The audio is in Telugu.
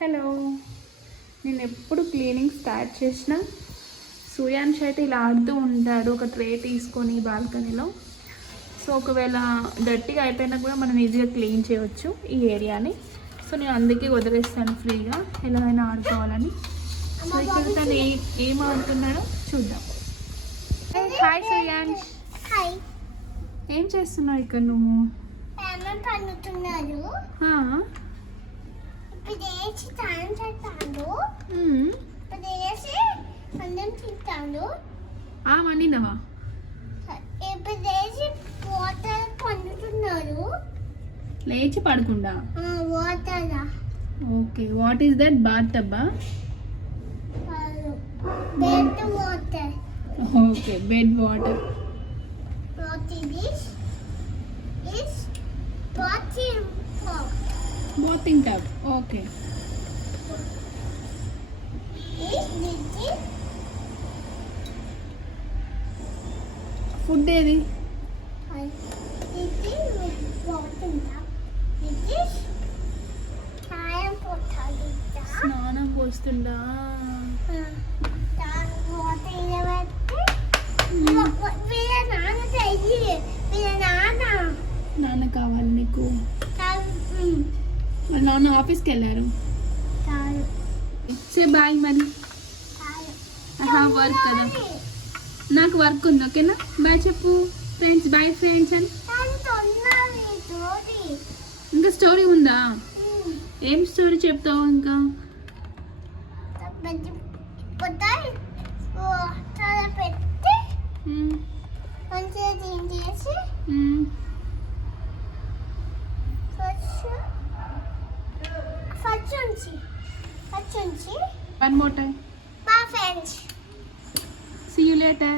హలో, నేను ఎప్పుడు క్లీనింగ్ స్టార్ట్ చేసిన సూర్యాంశ్ అయితే ఇలా ఆడుతూ ఉంటాడు ఒక ట్రే తీసుకొని బాల్కనీలో. సో ఒకవేళ డర్టీగా అయిపోయినా కూడా మనం ఈజీగా క్లీన్ చేయవచ్చు ఈ ఏరియాని. సో నేను అందుకే వదిలేస్తాను ఫ్రీగా, ఎలాగైనా ఆడుకోవాలని. సో ఇక్కడ తను ఏం ఆడుతున్నాడో చూద్దాం. హాయ్ సూర్యాంశ్. హాయ్. ఏం చేస్తున్నావు ఇక్కడ నువ్వు? పన్నుతున్నారు. ఇప్పుడు వేసి స్నానం చేస్తాను. ఇప్పుడు వేసి అన్నం తింటాను. వండినవా? ఇప్పుడు వేసి వాటర్ పన్నుతున్నారు. లేచి పడుకుండా? Water. Okay, what is that? Bath టబ్బా? Bed water. Okay, bed water. What is this? Is bathing tub. Bathing tub. Okay. Is this? Food ఏది? This is bathing tub. This is time for toilet. స్నానం పోస్తుందా? Water ఇవ్వబట్టి వీళ్ళ నాన్న చెయ్యి. వీళ్ళ నాన్న కావాలి నీకు? మరి నాన్న ఆఫీస్కి వెళ్ళారు. Say bye. మరి వర్క్ కదా, నాకు వర్క్ ఉంది. ఓకేనా? బాయ్ చెప్పు ఫ్రెండ్స్. బాయ్ ఫ్రెండ్స్ అని. ఇంకా స్టోరీ ఉందా? ఏం స్టోరీ చెప్తావు ఇంకా? పెట్టి మంచిగా తినేసి ఫస్ట్ నుంచి one more time. Bye friends. See you later.